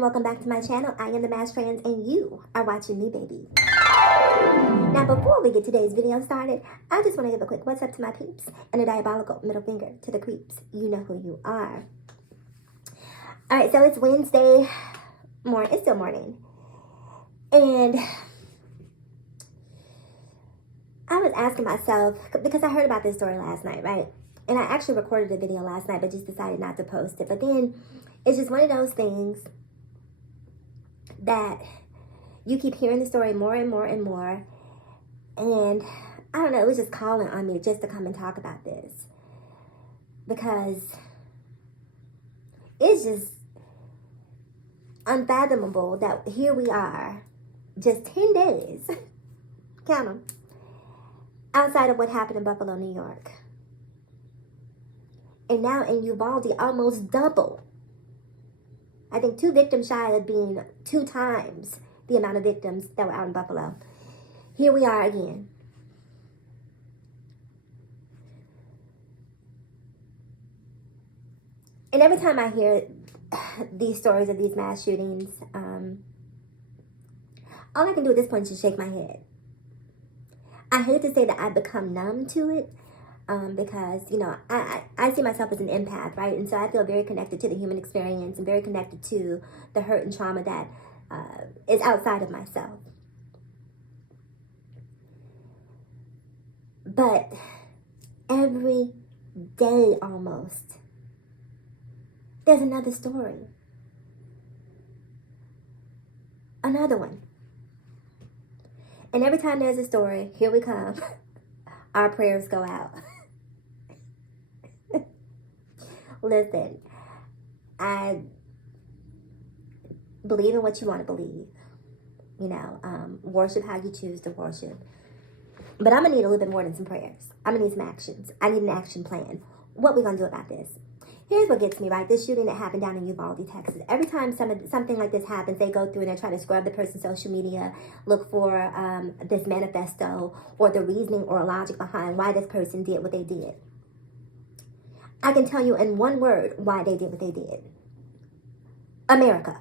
and welcome back to my channel. I am the Mass Trans and you are watching me, baby. Now, before we get today's video started, I just want to give a quick what's up to my peeps and a diabolical middle finger to the creeps. You know who you are. Alright, so it's Wednesday morning. It's still morning. And I was asking myself, because I heard about this story last night, right? And I actually recorded a video last night, but just decided not to post it. But then it's just one of those things that you keep hearing the story more and more and more. And I don't know, it was just calling on me just to come and talk about this. Because it's just unfathomable that here we are, just 10 days, count them, outside of what happened in Buffalo, New York. And now in Uvalde, almost double. I think 2 victims shy of being 2 times the amount of victims that were out in Buffalo. Here we are again. And every time I hear these stories of these mass shootings, all I can do at this point is just shake my head. I hate to say that I've become numb to it, because, you know, I see myself as an empath, right? And so I feel very connected to the human experience and very connected to the hurt and trauma that is outside of myself. But every day almost, there's another story. Another one. And every time there's a story, here we come. Our prayers go out. Listen, I believe in what you want to believe. You know, worship how you choose to worship. But I'm going to need a little bit more than some prayers. I'm going to need some actions. I need an action plan. What we going to do about this? Here's what gets me, right? This shooting that happened down in Uvalde, Texas. Every time something like this happens, they go through and they try to scrub the person's social media, look for this manifesto or the reasoning or logic behind why this person did what they did. I can tell you in one word why they did what they did. America.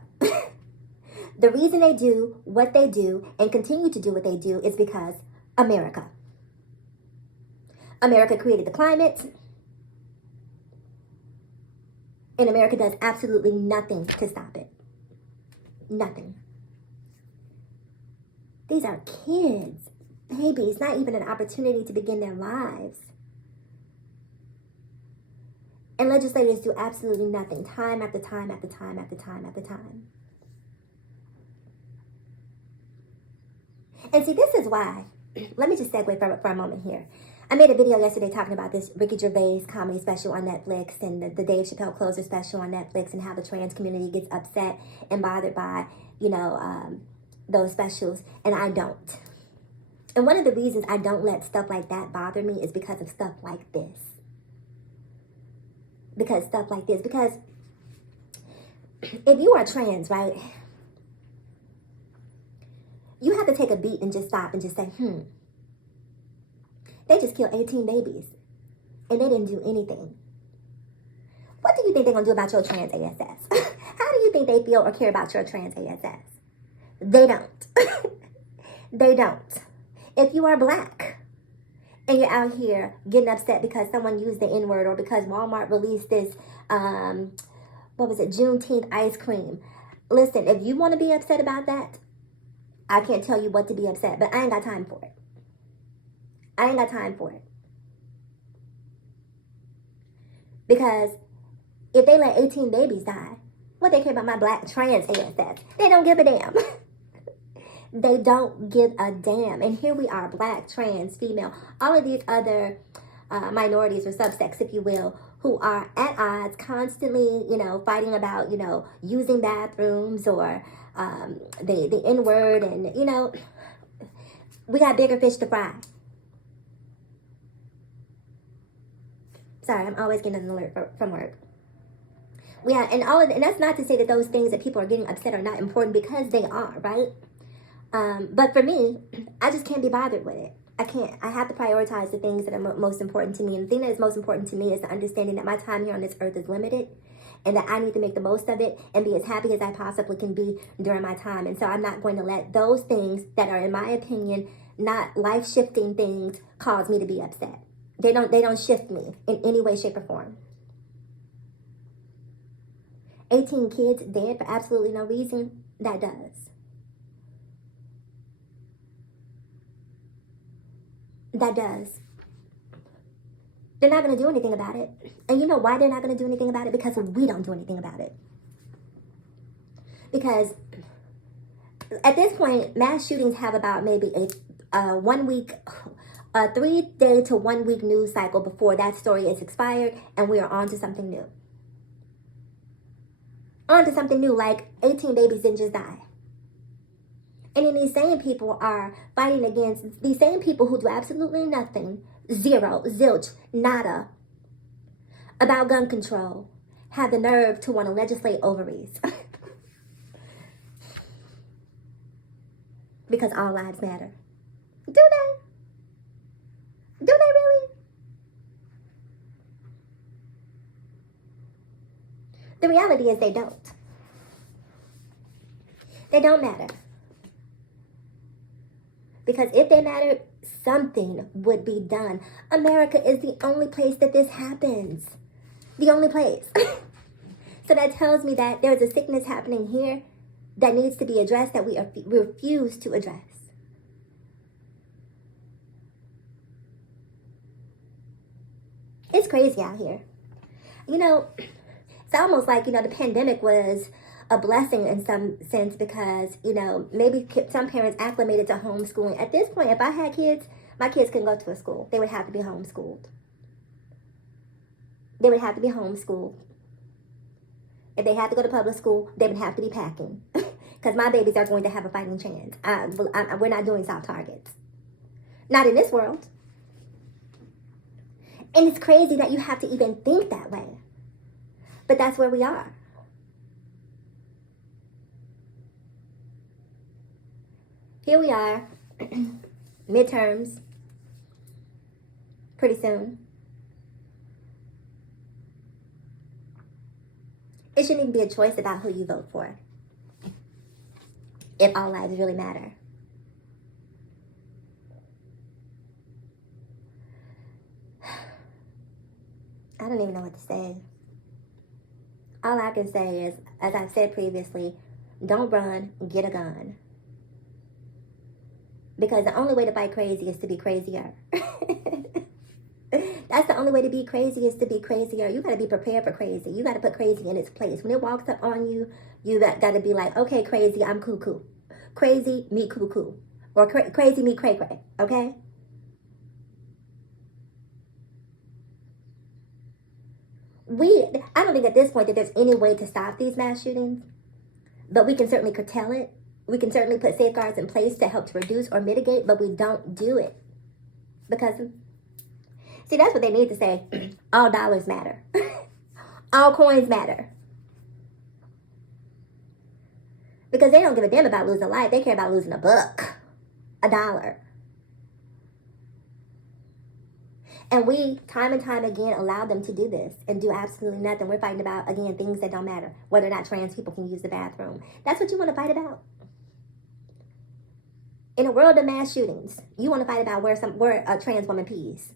The reason they do what they do and continue to do what they do is because America. America created the climate. And America does absolutely nothing to stop it. Nothing. These are kids, babies, not even an opportunity to begin their lives. And legislators do absolutely nothing, time after time after time after time after time. And see, this is why, let me just segue for a moment here. I made a video yesterday talking about this Ricky Gervais comedy special on Netflix and the Dave Chappelle Closer special on Netflix and how the trans community gets upset and bothered by, you know, those specials, and I don't. And one of the reasons I don't let stuff like that bother me is because of stuff like this. Because if you are trans, right, you have to take a beat and just stop and just say, they just killed 18 babies and they didn't do anything. What do you think they're going to do about your trans ASS? How do you think they feel or care about your trans ASS? They don't. They don't. If you are black and you're out here getting upset because someone used the N-word or because Walmart released this, Juneteenth ice cream. Listen, if you want to be upset about that, I can't tell you what to be upset, but I ain't got time for it. I ain't got time for it. Because if they let 18 babies die, what they care about my black trans ASS? They don't give a damn. They don't give a damn. And here we are, black, trans, female, all of these other minorities or subsects, if you will, who are at odds, constantly, you know, fighting about, you know, using bathrooms or the N-word. And, you know, we got bigger fish to fry. Sorry, I'm always getting an alert from work. And that's not to say that those things that people are getting upset are not important, because they are, right? But for me, I just can't be bothered with it. I can't. I have to prioritize the things that are most important to me. And the thing that is most important to me is the understanding that my time here on this earth is limited. and that I need to make the most of it and be as happy as I possibly can be during my time. And so I'm not going to let those things that are, in my opinion, not life-shifting things cause me to be upset. They don't shift me in any way, shape, or form. 18 kids dead for absolutely no reason, that does. That does. They're not going to do anything about it. And you know why they're not going to do anything about it? Because we don't do anything about it. Because at this point, mass shootings have about maybe a 1 week, a 3-day to 1 week news cycle before that story is expired and we are on to something new. On to something new, like 18 babies didn't just die. And then these same people are fighting against these same people who do absolutely nothing, zero, zilch, nada, about gun control, have the nerve to want to legislate ovaries. Because all lives matter. Do they? Do they really? The reality is they don't. They don't matter. Because if they mattered, something would be done. America is the only place that this happens. The only place. So that tells me that there's a sickness happening here that needs to be addressed that we refuse to address. It's crazy out here. You know, it's almost like, the pandemic was a blessing in some sense because, maybe some parents acclimated to homeschooling. At this point, if I had kids, my kids couldn't go to a school. They would have to be homeschooled. They would have to be homeschooled. If they had to go to public school, they would have to be packing. Because my babies are going to have a fighting chance. We're not doing soft targets. Not in this world. And it's crazy that you have to even think that way. But that's where we are. Here we are, midterms, pretty soon. It shouldn't even be a choice about who you vote for, if all lives really matter. I don't even know what to say. All I can say is, as I've said previously, don't run, get a gun. Because the only way to fight crazy is to be crazier. That's the only way to be crazy is to be crazier. You got to be prepared for crazy. You got to put crazy in its place. When it walks up on you, you got to be like, okay, crazy, I'm cuckoo. Crazy, me cuckoo. Or crazy, me cray cray. Okay? I don't think at this point that there's any way to stop these mass shootings. But we can certainly curtail it. We can certainly put safeguards in place to help to reduce or mitigate, but we don't do it. Because, see, that's what they need to say. All dollars matter. All coins matter. Because they don't give a damn about losing a life. They care about losing a buck. $1. And we, time and time again, allow them to do this and do absolutely nothing. We're fighting about, again, things that don't matter. Whether or not trans people can use the bathroom. That's what you want to fight about? In a world of mass shootings, you want to fight about where a trans woman pees.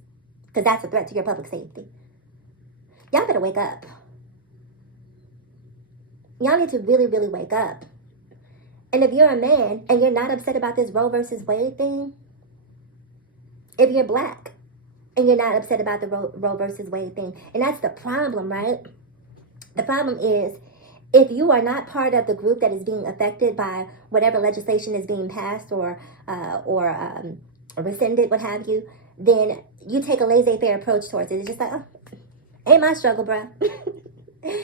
Because that's a threat to your public safety. Y'all better wake up. Y'all need to really, really wake up. And if you're a man and you're not upset about this Roe versus Wade thing, if you're black and you're not upset about the Roe versus Wade thing, and that's the problem, right? The problem is, if you are not part of the group that is being affected by whatever legislation is being passed or rescinded, what have you, then you take a laissez-faire approach towards it. It's just like, oh, ain't my struggle, bruh.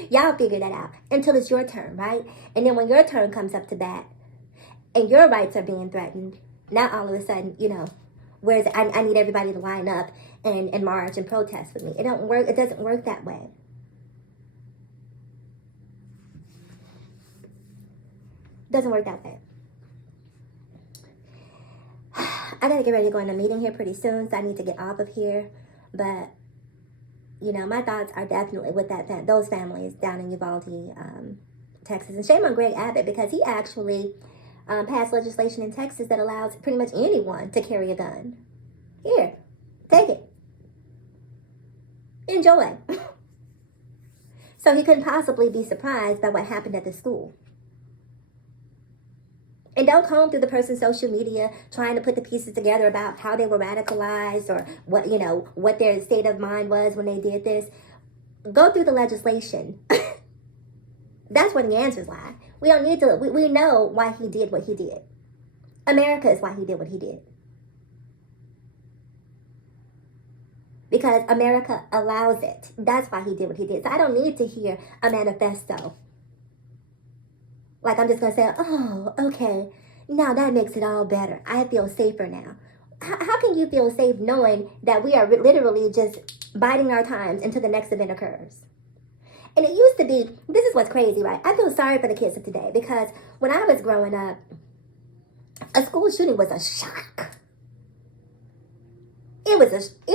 Y'all figure that out until it's your turn, right? And then when your turn comes up to bat and your rights are being threatened, now all of a sudden, whereas I need everybody to line up and march and protest with me. It don't work. It doesn't work that way. Doesn't work that way. I gotta get ready to go in a meeting here pretty soon, so I need to get off of here. But you know, my thoughts are definitely with those families down in Uvalde, Texas. And shame on Greg Abbott, because he actually passed legislation in Texas that allows pretty much anyone to carry a gun. Here, take it. Enjoy. So he couldn't possibly be surprised by what happened at the school. And don't comb through the person's social media trying to put the pieces together about how they were radicalized or what, you know, what their state of mind was when they did this. Go through the legislation. That's where the answers lie. We don't need to, we know why he did what he did. America is why he did what he did. Because America allows it. That's why he did what he did. So I don't need to hear a manifesto. Like, I'm just going to say, oh, okay, now that makes it all better. I feel safer now. How can you feel safe knowing that we are literally just biding our times until the next event occurs? And it used to be, this is what's crazy, right? I feel sorry for the kids of today, because when I was growing up, a school shooting was a shock. It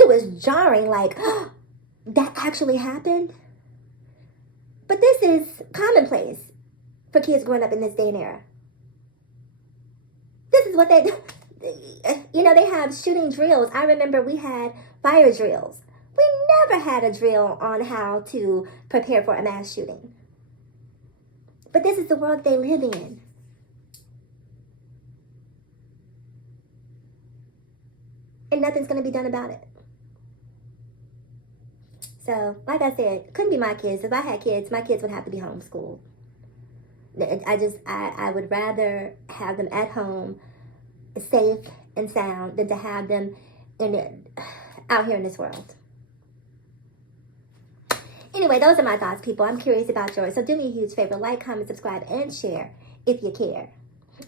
was jarring, like, oh, that actually happened? But this is commonplace for kids growing up in this day and era. This is what they do. You know, they have shooting drills. I remember we had fire drills. We never had a drill on how to prepare for a mass shooting. But this is the world they live in. And nothing's going to be done about it. So, like I said, couldn't be my kids. If I had kids, my kids would have to be homeschooled. I would rather have them at home, safe and sound, than to have them out here in this world. Anyway, those are my thoughts, people. I'm curious about yours. So do me a huge favor. Like, comment, subscribe, and share if you care.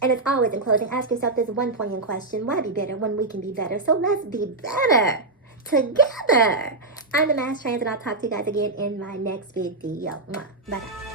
And as always, in closing, ask yourself this one poignant question. Why be better when we can be better? So let's be better together. I'm the Mass Trans, and I'll talk to you guys again in my next video. Bye-bye.